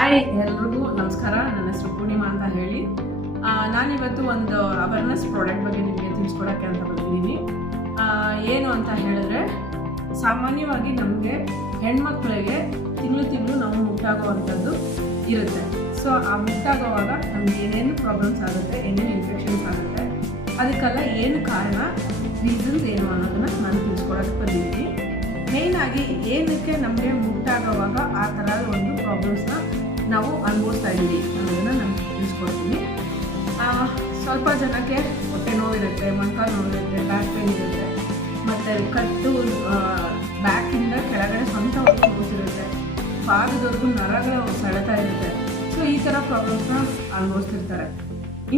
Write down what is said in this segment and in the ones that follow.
Hi ಎಲ್ರಿಗೂ ನಮಸ್ಕಾರ. ನನ್ನ ಹೆಸರು ಪೂರ್ಣಿಮಾ ಅಂತ ಹೇಳಿ. ನಾನಿವತ್ತು ಒಂದು ಅವೇರ್ನೆಸ್ ಪ್ರಾಡಕ್ಟ್ ಬಗ್ಗೆ ನಿಮಗೆ ತಿಳಿಸ್ಕೊಡೋಕ್ಕೆ ಅಂತ ಬಂದಿದ್ದೀನಿ. ಏನು ಅಂತ ಹೇಳಿದ್ರೆ, ಸಾಮಾನ್ಯವಾಗಿ ನಮಗೆ ಹೆಣ್ಮಕ್ಳಿಗೆ ತಿಂಗಳು ನಾವು ಮುಟ್ಟಾಗುವಂಥದ್ದು ಇರುತ್ತೆ. ಸೊ ಆ ಮುಟ್ಟಾಗುವಾಗ ನಮ್ಗೆ ಏನೇನು ಪ್ರಾಬ್ಲಮ್ಸ್ ಆಗುತ್ತೆ, ಏನೇನು ಇನ್ಫೆಕ್ಷನ್ಸ್ ಆಗುತ್ತೆ, ಅದಕ್ಕೆಲ್ಲ ಏನು ಕಾರಣ, ರೀಸನ್ಸ್ ಏನು ಅನ್ನೋದನ್ನು ನಾನು ತಿಳಿಸ್ಕೊಡೋಕ್ಕೆ ಬಂದಿದ್ದೀನಿ. ಮೇಯ್ನಾಗಿ ಏನಕ್ಕೆ ನಮಗೆ ಮುಟ್ಟಾಗುವಾಗ ಆ ಥರ ಒಂದು ಪ್ರಾಬ್ಲಮ್ಸ್ನ ನಾವು ಅನುಭವಿಸ್ತಾ ಇದ್ದೀವಿ ಅನ್ನೋದನ್ನು ನಾನು ತಿಳಿಸ್ಕೊಡ್ತೀನಿ. ಸ್ವಲ್ಪ ಜನಕ್ಕೆ ಹೊಟ್ಟೆ ನೋವಿರುತ್ತೆ, ಮೊಣಕಾಲು ನೋವಿರುತ್ತೆ, ಬ್ಯಾಕ್ ಪೇನ್ ಇರುತ್ತೆ, ಮತ್ತು ಕಟ್ಟು ಬ್ಯಾಕಿಂದ ಕೆಳಗಡೆ ಸ್ವಂತವರೆಗೂ ನೋವಿರುತ್ತೆ, ಪಾದದವರೆಗೂ ನರಗಳು ಸೆಳೆತಾ ಇರುತ್ತೆ. ಸೊ ಈ ಥರ ಪ್ರಾಬ್ಲಮ್ಸ್ನ ಅನುಭವಿಸ್ತಿರ್ತಾರೆ.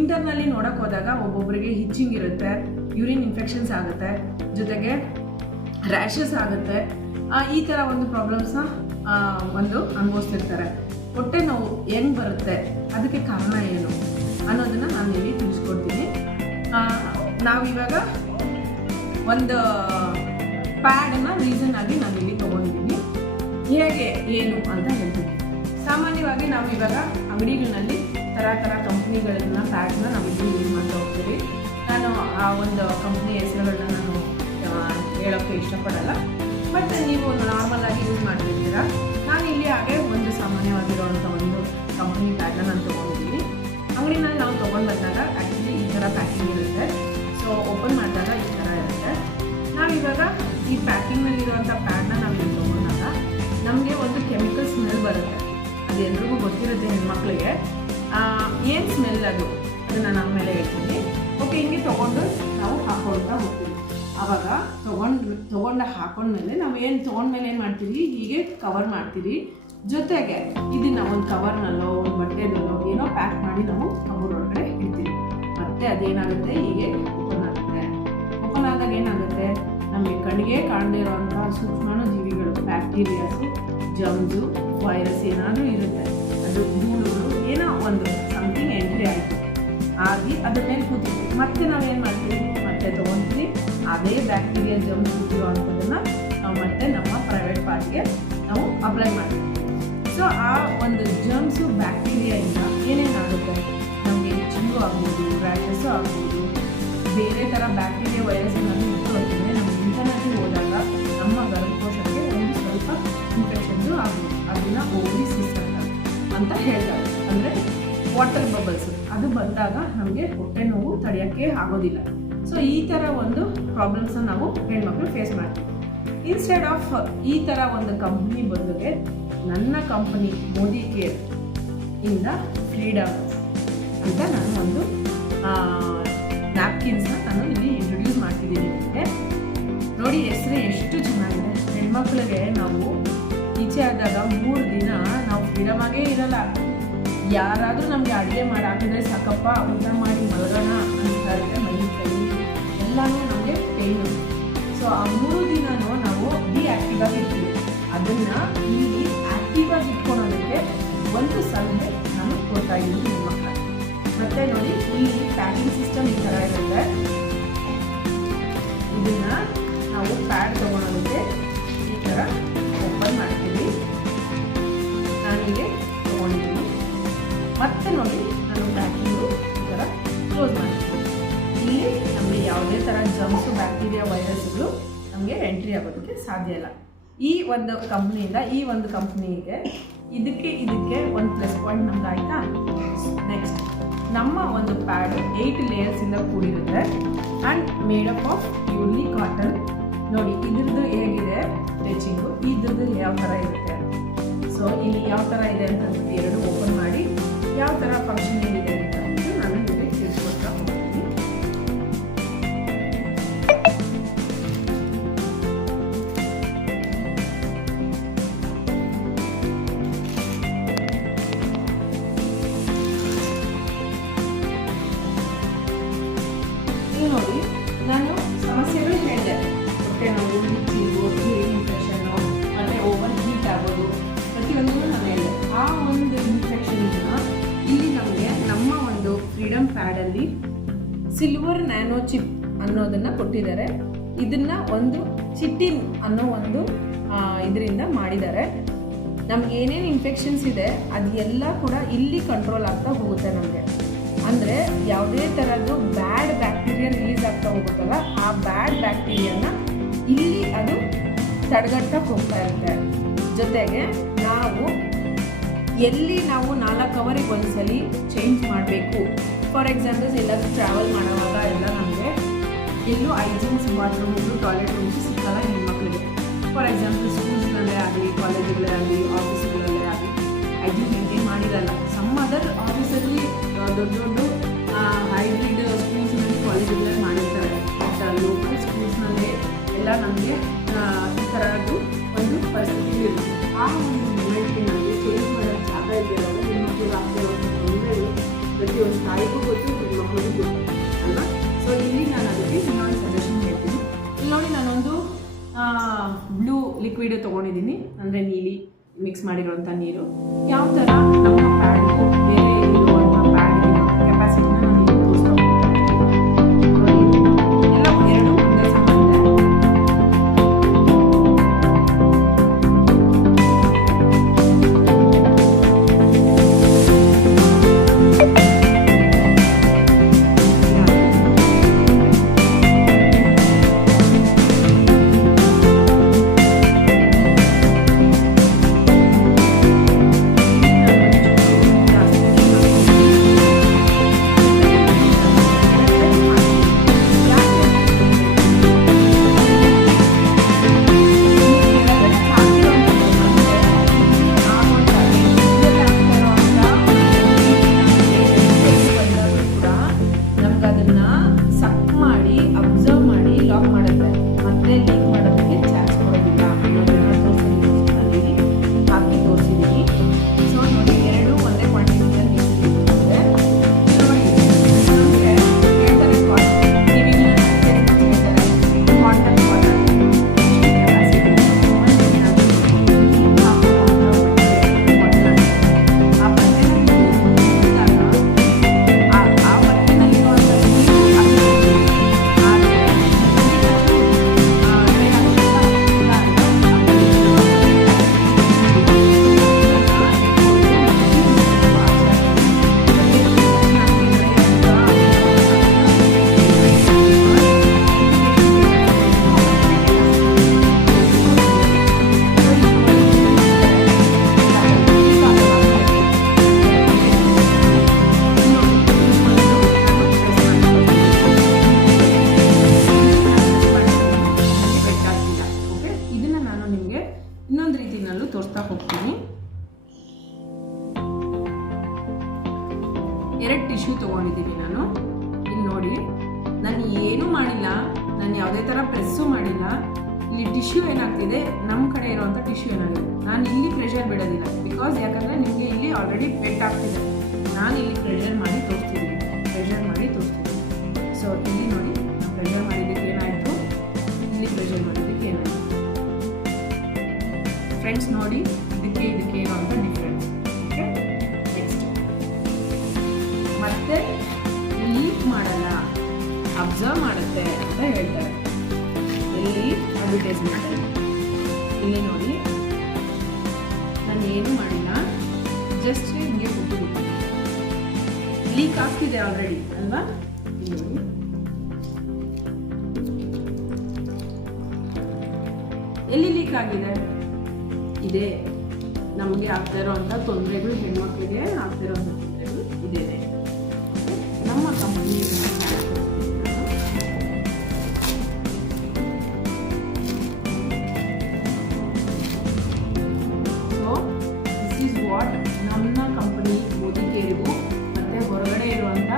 ಇಂಟರ್ನಲ್ಲಿ ನೋಡೋಕೆ ಹೋದಾಗ ಒಬ್ಬೊಬ್ಬರಿಗೆ ಹಿಚ್ಚಿಂಗ್ ಇರುತ್ತೆ, ಯೂರಿನ್ ಇನ್ಫೆಕ್ಷನ್ಸ್ ಆಗುತ್ತೆ, ಜೊತೆಗೆ ರ್ಯಾಷಸ್ ಆಗುತ್ತೆ. ಈ ಥರ ಒಂದು ಪ್ರಾಬ್ಲಮ್ಸ್ನ ಅನುಭವಿಸ್ತಿರ್ತಾರೆ. ಹೊಟ್ಟೆ ನೋವು ಹೆಂಗೆ ಬರುತ್ತೆ, ಅದಕ್ಕೆ ಕಾರಣ ಏನು ಅನ್ನೋದನ್ನು ನಾನು ಇಲ್ಲಿ ತಿಳಿಸ್ಕೊಡ್ತೀನಿ. ನಾವಿವಾಗ ಒಂದು ಪ್ಯಾಡನ್ನು ರೀಸನ್ ಆಗಿ ನಾನು ಇಲ್ಲಿ ತೊಗೊಂಡಿದ್ದೀನಿ. ಹೇಗೆ ಏನು ಅಂತ ಹೇಳ್ತೀನಿ. ಸಾಮಾನ್ಯವಾಗಿ ನಾವು ಇವಾಗ ಅಂಗಡಿಗಳಲ್ಲಿ ಥರ ಕಂಪ್ನಿಗಳನ್ನ ಪ್ಯಾಡ್ನ ನಾವು ಇಲ್ಲಿ ಯೂಸ್ ಮಾಡ್ತಾ ಹೋಗ್ತೀವಿ. ನಾನು ಆ ಒಂದು ಕಂಪ್ನಿ ಹೆಸರುಗಳನ್ನ ನಾನು ಹೇಳೋಕ್ಕೆ ಇಷ್ಟಪಡಲ್ಲ, ಬಟ್ ನೀವು ನಾರ್ಮಲ್ ಆಗಿ ಯೂಸ್ ಮಾಡ್ತಿರ್ತೀರಾ. ನಾನು ಇಲ್ಲಿ ಹಾಗೆ ಒಂದು ಸಾಮಾನ್ಯವಾಗಿರುವಂಥ ಒಂದು ಕಂಪ್ನಿ ಪ್ಯಾಡ್ನ ನಾನು ತೊಗೊಂಡಿದ್ದೀನಿ. ಅಂಗಡಿನಲ್ಲಿ ನಾವು ತೊಗೊಂಡು ಬಂದಾಗ ಆ್ಯಕ್ಚುಲಿ ಈ ಥರ ಪ್ಯಾಕಿಂಗ್ ಇರುತ್ತೆ. ಸೊ ಓಪನ್ ಮಾಡಿದಾಗ ಈ ಥರ ಇರುತ್ತೆ. ನಾವಿವಾಗ ಈ ಪ್ಯಾಕಿಂಗ್ನಲ್ಲಿರುವಂಥ ಪ್ಯಾಡ್ನ ನಾವು ಇಲ್ಲಿ ತೊಗೊಂಡಾಗ ನಮಗೆ ಒಂದು ಕೆಮಿಕಲ್ ಸ್ಮೆಲ್ ಬರುತ್ತೆ. ಅದು ಎಲ್ರಿಗೂ ಗೊತ್ತಿರುತ್ತೆ ಹೆಣ್ಮಕ್ಳಿಗೆ. ಏನು ಸ್ಮೆಲ್ ಅದನ್ನು ನಾನು ಮೇಲೆ ಹೇಳ್ತೀನಿ. ಓಕೆ, ಹಿಂಗೆ ತೊಗೊಂಡು ನಾವು ಹಾಕೊಳ್ತಾ ಹೋಗ್ತೀವಿ. ಆವಾಗ ತೊಗೊಂಡು ಹಾಕೊಂಡ್ಮೇಲೆ ನಾವು ತೊಗೊಂಡ್ಮೇಲೆ ಏನು ಮಾಡ್ತೀವಿ, ಹೀಗೆ ಕವರ್ ಮಾಡ್ತೀವಿ. ಜೊತೆಗೆ ಇದನ್ನ ಒಂದು ಕವರ್ನಲ್ಲೋ ಒಂದು ಬಟ್ಟೆದಲ್ಲೋ ಏನೋ ಪ್ಯಾಕ್ ಮಾಡಿ ನಾವು ಕವರ್ ಒಳಗಡೆ ಇಡ್ತೀವಿ. ಮತ್ತೆ ಅದೇನಾಗುತ್ತೆ, ಹೀಗೆ ಓಪನ್ ಆಗುತ್ತೆ. ಓಪನ್ ಆದಾಗ ಏನಾಗುತ್ತೆ, ನಮಗೆ ಕಣ್ಣಿಗೆ ಕಾಣದೇ ಇರೋವಂಥ ಸೂಕ್ಷ್ಮಾಣು ಜೀವಿಗಳು, ಬ್ಯಾಕ್ಟೀರಿಯಾಸು, ಜಮ್ಸು, ವೈರಸ್ ಏನಾದರೂ ಇರುತ್ತೆ, ಅದು ಧೂಳುಗಳು ಏನೋ ಒಂದು ಸಮಥಿಂಗ್ ಎಂಟ್ರಿ ಆಯಿತು ಆಗಿ ಅದ್ರ ಮೇಲೆ ಕೂತಿದ್ವಿ. ಮತ್ತೆ ನಾವೇನು ಮಾಡ್ತೀವಿ, ಮತ್ತೆ ತೊಗೊತೀವಿ. ಅದೇ ಬ್ಯಾಕ್ಟೀರಿಯಾ ಜಮ್ಸ್ ಕೂತಿರೋ ಅಂಥದ್ದನ್ನು ನಾವು ಮತ್ತೆ ನಮ್ಮ ಪ್ರೈವೇಟ್ ಪಾರ್ಟ್ಗೆ ನಾವು ಅಪ್ಲೈ ಮಾಡ್ತೀವಿ. ಸೊ ಆ ಒಂದು ಜಮ್ಸು ಬ್ಯಾಕ್ಟೀರಿಯಾಯಿಂದ ಏನೇನಾಗುತ್ತೆ, ನಮಗೆ ಚಿಂಗು ಆಗ್ಬೋದು, ರ್ಯಾಷಸ್ಸು ಆಗ್ಬೋದು, ಬೇರೆ ಥರ ಬ್ಯಾಕ್ಟೀರಿಯಾ ವೈರಸ್ ಏನಾದರೂ ಇತ್ತು ಅಂತಂದರೆ ನಮಗೆ ಇಂಟರ್ನೆಟ್ಗೆ ಹೋದಾಗ ನಮ್ಮ ಗರ್ಭಕೋಶಕ್ಕೆ ಒಂದು ಸ್ವಲ್ಪ ಇನ್ಫೆಕ್ಷನ್ಸು ಆಗ್ಬೋದು. ಅದನ್ನು ಓವರಿಸಿಸ್ ಅಂತ ಹೇಳ್ತಾರೆ, ಅಂದರೆ ವಾಟರ್ ಬಬಲ್ಸ್. ಅದು ಬಂದಾಗ ನಮಗೆ ಹೊಟ್ಟೆ ನೋವು ತಡೆಯೋಕ್ಕೆ ಆಗೋದಿಲ್ಲ. ಸೊ ಈ ಥರ ಒಂದು ಪ್ರಾಬ್ಲಮ್ಸನ್ನು ನಾವು ಹೆಣ್ಮಕ್ಳು ಫೇಸ್ ಮಾಡ್ತೀವಿ. ಇನ್ಸ್ಟೆಡ್ ಆಫ್ ಈ ಥರ ಒಂದು ಕಂಪ್ನಿ ಬದಲಿಗೆ ನನ್ನ ಕಂಪನಿ ಮೋದಿ ಕೇರ್ ಇಂದ ಫ್ರೀಡಮ್ ಅಂತ ನಾನು ಒಂದು ನ್ಯಾಪ್ಕಿನ್ಸ್ನ ನಾನು ಇಲ್ಲಿ ಇಂಟ್ರೊಡ್ಯೂಸ್ ಮಾಡ್ತಿದ್ದೀನಿ ನಿಮಗೆ. ನೋಡಿ, ಹೆಸರು ಎಷ್ಟು ಚೆನ್ನಾಗಿದೆ. ಹೆಣ್ಮಕ್ಳಿಗೆ ನಾವು ಈಚೆ ಆದಾಗ 3 ದಿನ ನಾವು ಫ್ರೀಡಮಾಗೇ ಇರಲ್ಲ. ಯಾರಾದರೂ ನಮಗೆ ಅಡುಗೆ ಮಾಡಿ ಹಾಕಿದ್ರೆ ಸಾಕಪ್ಪ, ಊಟ ಮಾಡಿ ಮಲಗೋಣ ಅಂತ ಇರುತ್ತೆ. ಮೈ ಕೈ ಎಲ್ಲನೂ ನಮಗೆ ಪೇಯ್ನು. ಸೊ ಆ 3 ದಿನನೂ ನಾವು ಆ್ಯಕ್ಟಿವ್ ಆಗಿ ಇರ್ತೀವಿ. ಅದನ್ನು ಇಲ್ಲಿ ಆ್ಯಕ್ಟಿವ್ ಆಗಿ ಇಟ್ಕೊಳ್ಳೋದಕ್ಕೆ ಒಂದು ಸಲಹೆ ನಾನು ಕೊಡ್ತಾ ಇದ್ದೀನಿ ನಿಮ್ಮ ಮಕ್ಕಳ. ಮತ್ತು ನೋಡಿ, ಇಲ್ಲಿ ಪ್ಯಾಕಿಂಗ್ ಸಿಸ್ಟಮ್ ಈ ಥರ ಇರುತ್ತೆ. ಇದನ್ನು ನಾವು ಪ್ಯಾಡ್ ತೊಗೊಳೋದಕ್ಕೆ ಈ ಥರ ಓಪನ್ ಮಾಡ್ತೀವಿ. ನಾನಿಲ್ಲಿ ತೊಗೊಂಡಿದ್ದೀನಿ. ಮತ್ತೆ ನೋಡಿ, ನಾನು ಪ್ಯಾಕಿಂಗು ಈ ಥರ ಕ್ಲೋಸ್ ಮಾಡ್ತೀನಿ. ಇಲ್ಲಿ ನಮಗೆ ಯಾವುದೇ ಥರ ಜಮ್ಸು, ಬ್ಯಾಕ್ಟೀರಿಯಾ, ವೈರಸ್ಗಳು ನಮಗೆ ಎಂಟ್ರಿ ಆಗೋದಕ್ಕೆ ಸಾಧ್ಯ ಇಲ್ಲ. ಈ ಒಂದು ಕಂಪ್ನಿಯಿಂದ ಈ ಒಂದು ಕಂಪ್ನಿಗೆ ಇದಕ್ಕೆ ಒಂದು ಪ್ಲಸ್ ಪಾಯಿಂಟ್ ನಮ್ಗೆ ಆಯಿತಾ. ನೆಕ್ಸ್ಟ್, ನಮ್ಮ ಒಂದು ಪ್ಯಾಡ್ 8 ಲೇಯರ್ಸಿಂದ ಕೂಡಿರುತ್ತೆ and made up of purely cotton. ನೋಡಿ ಇದ್ರದ್ದು ಹೇಗಿದೆ ಟಚಿಂಗು, ಇದ್ರದ್ದು ಯಾವ ಥರ ಇರುತ್ತೆ. ಸೊ ಇಲ್ಲಿ ಯಾವ ಥರ ಇದೆ ಅಂತ ಎರಡು ಓಪನ್ ಮಾಡಿ ಯಾವ ಥರ ಫಂಕ್ಷನ್ ಏನಿದೆ ಅಂತ ಅಂದ್ಬಿಟ್ಟು ನಾನು ನಿಮಗೆ ತಿಳಿಸ್ಕೊಡ್ತಾ ಹೋಗ್ತೀನಿ. ಇಲ್ಲಿ ನೋಡಿ, ನಾನು ಸಮಸ್ಯೆಗಳು ಹೇಳಿದೆ. ಹೊಟ್ಟೆ ನೋವು, ಹಿಚ್ಚಿಂಗು, ಯೂರಿನ್ ಇನ್ಫೆಕ್ಷನ್ನು, ಮತ್ತು ಓವರ್ ಹೀಟ್ ಆಗೋದು, ಪ್ರತಿಯೊಂದನ್ನು ನಾನು ಹೇಳಿದೆ. ಆ ಒಂದು ಇನ್ಫೆಕ್ಷನ್ನ ಇಲ್ಲಿ ನಮಗೆ ನಮ್ಮ ಒಂದು ಫ್ರೀಡಮ್ ಪ್ಯಾಡಲ್ಲಿ ಸಿಲ್ವರ್ ನ್ಯಾನೋ ಚಿಪ್ ಅನ್ನೋದನ್ನು ಕೊಟ್ಟಿದ್ದಾರೆ. ಇದನ್ನು ಒಂದು ಚಿಟಿನ್ ಅನ್ನೋ ಒಂದು ಇದರಿಂದ ಮಾಡಿದ್ದಾರೆ. ನಮ್ಗೆ ಏನೇನು ಇನ್ಫೆಕ್ಷನ್ಸ್ ಇದೆ ಅದು ಎಲ್ಲ ಕೂಡ ಇಲ್ಲಿ ಕಂಟ್ರೋಲ್ ಆಗ್ತಾ ಹೋಗುತ್ತೆ ನಮಗೆ. ಅಂದರೆ ಯಾವುದೇ ಥರದ್ದು ಬ್ಯಾಡ್ ಬ್ಯಾಕ್ಟೀರಿಯಾ ರಿಲೀಸ್ ಆಗ್ತಾ ಹೋಗುತ್ತಲ್ಲ, ಆ ಬ್ಯಾಡ್ ಬ್ಯಾಕ್ಟೀರಿಯಾನ ಇಲ್ಲಿ ಅದು ತಡೆಗಟ್ಟ ಹೋಗ್ತಾ ಇರುತ್ತೆ. ಜೊತೆಗೆ ನಾವು ಎಲ್ಲಿ ನಾವು 4 ಅವರಿಗೆ ಒಂದ್ಸಲಿ ಚೇಂಜ್ ಮಾಡಬೇಕು. ಫಾರ್ ಎಕ್ಸಾಂಪಲ್ಸ್ ಎಲ್ಲಾದರೂ ಟ್ರಾವೆಲ್ ಮಾಡುವಾಗ ಎಲ್ಲ ನಮಗೆ ಎಲ್ಲೂ ಹೈಜೀನ್ಸ್ ಬಾತ್ರೂಮ್ಗಳು ಟಾಯ್ಲೆಟ್ ರೂಮ್ಸ್ ಸಿಕ್ಕಲ್ಲ ಹೆಣ್ಮಕ್ಳಿಗೆ. ಫಾರ್ ಎಕ್ಸಾಂಪಲ್ ಸ್ಕೂಲ್ಸ್ನಲ್ಲೇ ಆಗಲಿ, ಕಾಲೇಜುಗಳೇ ಆಗಲಿ, ಆಫೀಸ್ಗಳಲ್ಲೇ ಆಗಲಿ ಹೈಜೀನ್ ಮೇಂಟೈನ್ ಮಾಡಿರಲ್ಲ. ಸಮ್ ಅದರ್ ಆಫೀಸಲ್ಲಿ ದೊಡ್ಡ ಹೈಬ್ರಿಡ್ ಸ್ಕೂಲ್ಸ್ನಲ್ಲಿ ಕಾಲೇಜುಗಳೇ ಮಾಡಿರ್ತಾರೆ. ಬಟ್ ಲೋಕಲ್ ಸ್ಕೂಲ್ಸ್ನಲ್ಲೇ ಎಲ್ಲ ನಮಗೆ ಈ ಥರದ್ದು ಒಂದು ಪರಿಸ್ಥಿತಿ ಇರುತ್ತೆ. ಆ ಒಂದು ಮೂಮೆಂಟ್ಗೆ ನಮಗೆ ಚೇಂಜ್ ಮಾಡೋಕ್ಕೆ ಜಾಗ ಇದೆಯಲ್ಲ, ಹೆಣ್ಮಕ್ಳಿಗೆ ಆಗ್ತಿರೋ ತೊಂದರೆಗಳು ಪ್ರತಿಯೊಂದು ತಾಯಿಗೂ ಗೊತ್ತು, ಹೆಣ್ಮಕ್ಳಿಗೂ ಗೊತ್ತು ಅಲ್ವಾ. ಸೊ ಇಲ್ಲಿ ನಾನು ಅದಕ್ಕೆ ಇನ್ನೊಂದು ಸಜೆಷನ್ ಹೇಳ್ತೀನಿ. ಇಲ್ಲಿ ನೋಡಿ, ನಾನೊಂದು ಬ್ಲೂ ಲಿಕ್ವಿಡ್ ತೊಗೊಂಡಿದ್ದೀನಿ, ಅಂದರೆ ನೀಲಿ ಮಿಕ್ಸ್ ಮಾಡಿರೋಂಥ ನೀರು. ಯಾವ ಥರ ನಮ್ಮ ಪ್ಯಾಡ್ಗೂ ಬೇರೆ ಇರುವಂಥ ಪ್ಯಾಡ್ಗಿನ ಕೆಪಾಸಿಟಿನ ನಾನು ಇಲ್ಲಿ ತೋರಿಸ್ತಾ ಹೋಗ್ತೀನಿ. ನೋಡಿ, ಎಲ್ಲವೂ ಎರಡು ಒಂದೇ ಸಮ ಇದೆ. ಇನ್ನೊಂದು ರೀತಿಯಲ್ಲೂ ತೋರಿಸ್ತಾ ಹೋಗ್ತೀನಿ. 2 ಟಿಶ್ಯೂ ತೊಗೊಂಡಿದ್ದೀನಿ ನಾನು. ಇಲ್ಲಿ ನೋಡಿ, ನಾನು ಏನೂ ಮಾಡಿಲ್ಲ, ನಾನು ಯಾವುದೇ ಥರ ಪ್ರೆಸ್ಸು ಮಾಡಿಲ್ಲ. ಇಲ್ಲಿ ಟಿಶ್ಯೂ ಏನಾಗ್ತಿದೆ, ನಮ್ಮ ಕಡೆ ಇರೋವಂಥ ಟಿಶ್ಯೂ ಏನಾಗಿದೆ, ನಾನು ಇಲ್ಲಿ ಪ್ರೆಷರ್ ಬಿಡೋದಿಲ್ಲ. ಬಿಕಾಸ್ ಯಾಕಂದರೆ ನಿಮಗೆ ಇಲ್ಲಿ ಆಲ್ರೆಡಿ ಪೆಟ್ ಆಗ್ತಿದೆ. ನಾನು ಇಲ್ಲಿ ಪ್ರೆಷರ್ ಮಾಡಿ ತೋರಿಸ್ತಿದ್ದೀನಿ. ಸೊ ಇಲ್ಲಿ ನೋಡಿ, ನಾನು ಪ್ರೆಷರ್ ಮಾಡಿದ್ದಕ್ಕೆ ಏನಾಯಿತು, ಇಲ್ಲಿ ಪ್ರೆಷರ್ ಮಾಡಿದ್ದಕ್ಕೆ ಏನಾಯಿತು. ಫ್ರೆಂಡ್ಸ್ ನೋಡಿ, ಇದಕ್ಕೆ ಇರೋಂಥ ಡಿಫ್ರೆನ್ಸ್. ಓಕೆ, ನೆಕ್ಸ್ಟ್ ಮತ್ತೆ ಲೀಕ್ ಮಾಡಲ್ಲ, ಅಬ್ಸರ್ವ್ ಮಾಡುತ್ತೆ ಅಂತ ಹೇಳ್ತಾರೆ. ಇಲ್ಲಿ ಅಡ್ವರ್ಟೈಸ್ಮೆಂಟ್ ಇಲ್ಲಿ ನೋಡಿ, ನಾನು ಏನು ಮಾಡಿಲ್ಲ, ಜಸ್ಟ್ ಹಿಂಗೆ ಕೊಟ್ಟಿದ್ದೀನಿ. ಲೀಕ್ ಆಗ್ತಿದೆ ಆಲ್ರೆಡಿ ಅಲ್ವಾ. ಎಲ್ಲಿ ಲೀಕ್ ಆಗಿದೆ ಇದೆ, ನಮಗೆ ಆಗ್ತಾ ಇರೋವಂಥ ತೊಂದರೆಗಳು, ಹೆಣ್ಮಕ್ಳಿಗೆ ಆಗ್ತಾ ಇರೋವಂಥ ತೊಂದರೆಗಳು ಇದೆ. ನಮ್ಮ company so this is what ನಮ್ಮ ಕಂಪನಿ ಮೋದಿ ಕೇರಿಗೂ ಮತ್ತು ಹೊರಗಡೆ ಇರುವಂಥ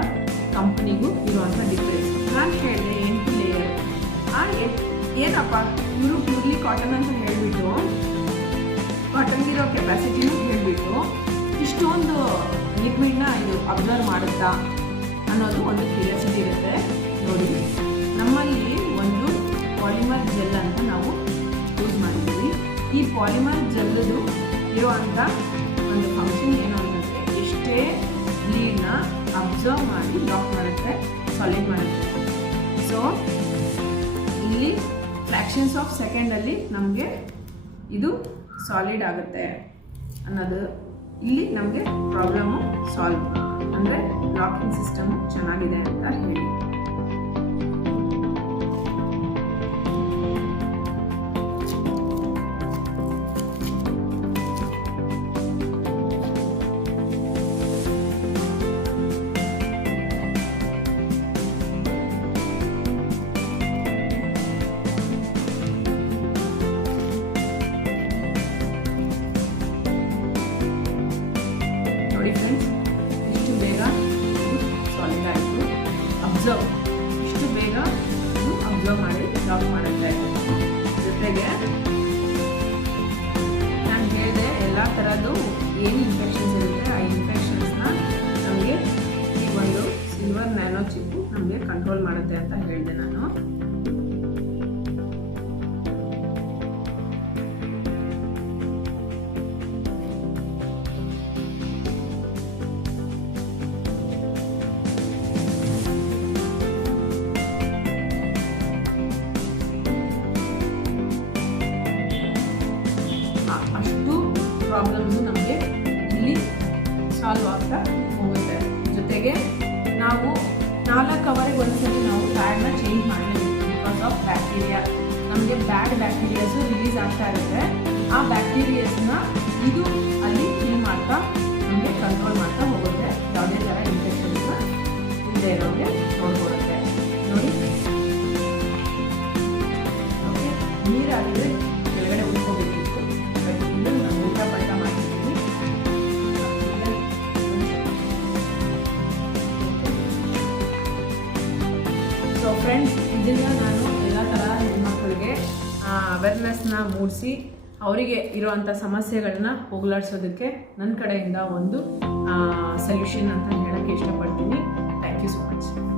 ಕಂಪನಿಗೂ ಇರುವಂಥ ಡಿಫ್ರೆನ್ಸ್. ನಾನು ಹೇಳಿದೆ 8 ಲೇಯರ್. ಏನಪ್ಪ ಇವರು ಪ್ಯೂರ್ಲಿ ಕಾಟನ್ ಅಂತ ಹೇಳಿಬಿಟ್ಟು, ಕಾಟನ್ಗಿರೋ ಕೆಪಾಸಿಟಿನೂ ಹೇಳಿಬಿಟ್ಟು ಇಷ್ಟೊಂದು ಲಿಕ್ವಿಡ್ನ ಇದು ಅಬ್ಸರ್ವ್ ಮಾಡುತ್ತಾ ಅನ್ನೋದು ಒಂದು ಕ್ಯೂರಿಯಾಸಿಟಿ ಇರುತ್ತೆ. ನೋಡಿ, ನಮ್ಮಲ್ಲಿ ಒಂದು ಪಾಲಿಮರ್ ಜೆಲ್ ಅಂತ ನಾವು ಯೂಸ್ ಮಾಡಿದ್ದೀವಿ. ಈ ಪಾಲಿಮರ್ ಜೆಲ್ಲದು ಇರುವಂಥ ಒಂದು ಫಂಕ್ಷನ್ ಏನು ಅಂತಂದರೆ, ಎಷ್ಟೇ ನೀರನ್ನ ಅಬ್ಸರ್ವ್ ಮಾಡಿ ಲಾಕ್ ಮಾಡುತ್ತೆ, ಸಾಲಿಡ್ ಮಾಡುತ್ತೆ. ಸೊ ಇಲ್ಲಿ ಫ್ರ್ಯಾಕ್ಷನ್ಸ್ ಆಫ್ ಸೆಕೆಂಡಲ್ಲಿ ನಮಗೆ ಇದು ಸಾಲಿಡ್ ಆಗುತ್ತೆ. ಅನ್ನೋದು ಇಲ್ಲಿ ನಮಗೆ ಪ್ರಾಬ್ಲಮ್ಮು ಸಾಲ್ವ್, ಅಂದರೆ ಲಾಕಿಂಗ್ ಸಿಸ್ಟಮು ಚೆನ್ನಾಗಿದೆ ಅಂತ ಹೇಳಿ. ಫ್ರೆಂಡ್ಸ್, ಇಷ್ಟು ಬೇಗ ಇದು ಸಾಲ್ವ್ ಆಯಿತು. ಅಬ್ಸರ್ವ್, ಇಷ್ಟು ಬೇಗ ಇದು ಅಬ್ಸರ್ವ್ ಮಾಡಿ ಲಾಕ್ ಮಾಡುತ್ತೆ. ಜೊತೆಗೆ ನಾನು ಹೇಳಿದೆ ಎಲ್ಲ ಥರದ್ದು ಏನು ಇನ್ಫೆಕ್ಷನ್ಸ್ ಇರುತ್ತೆ ಆ ಇನ್ಫೆಕ್ಷನ್ಸ್ನ ನಮಗೆ ಈ ಒಂದು ಸಿಲ್ವರ್ ನ್ಯಾನೋ ಚಿಪ್ಪು ನಮಗೆ ಕಂಟ್ರೋಲ್ ಮಾಡುತ್ತೆ ಅಂತ ಹೇಳಿದೆ ನಾನು. ಅಷ್ಟು ಪ್ರಾಬ್ಲಮ್ಸು ನಮಗೆ ಇಲ್ಲಿ ಸಾಲ್ವ್ ಆಗ್ತಾ ಹೋಗುತ್ತೆ. ಜೊತೆಗೆ ನಾವು 4 ಅವರಿಗೆ ಒಂದ್ಸರಿ ನಾವು ಪ್ಯಾಡ್ನ ಚೇಂಜ್ ಮಾಡಲೇಬೇಕು. ಬಿಕಾಸ್ ಆಫ್ ಬ್ಯಾಕ್ಟೀರಿಯಾ, ನಮಗೆ ಬ್ಯಾಡ್ ಬ್ಯಾಕ್ಟೀರಿಯಾಸು ರಿಲೀಸ್ ಆಗ್ತಾ ಇರುತ್ತೆ. ಆ ಬ್ಯಾಕ್ಟೀರಿಯಾಸ್ನ ಇದು ಅಲ್ಲಿ ಕ್ಲೀನ್ ಮಾಡ್ತಾ ನಮಗೆ ಕಂಟ್ರೋಲ್ ಮಾಡ್ತಾ ಹೋಗುತ್ತೆ. ಯಾವುದೇ ಥರ ಇನ್ಫೆಕ್ಷನ್ಸ್ನ ಇಲ್ಲದೆ ಇರೋಂಗೆ ನೋಡ್ಕೊಡುತ್ತೆ. ನೋಡಿ, ಓಕೆ, ನೀರಾಗಿದ್ರೆ ಕೆಳಗಡೆ ಉಳ್ಕೋಬೇಕಿತ್ತು. ನಾನು ಊಟ ಪಲ್ಟ ಮಾಡ್ತಿದ್ದೀನಿ. ಸೊ ಫ್ರೆಂಡ್ಸ್, ಇದನ್ನು ನಾನು ಎಲ್ಲ ಥರ ಹೆಣ್ಮಕ್ಳಿಗೆ ಅವೇರ್ನೆಸ್ನ ಮೂಡಿಸಿ ಅವರಿಗೆ ಇರೋವಂಥ ಸಮಸ್ಯೆಗಳನ್ನ ಹೋಗಲಾಡಿಸೋದಕ್ಕೆ ನನ್ನ ಕಡೆಯಿಂದ ಒಂದು ಸೊಲ್ಯೂಷನ್ ಅಂತ ಹೇಳೋಕ್ಕೆ ಇಷ್ಟಪಡ್ತೀನಿ. Thank you so much.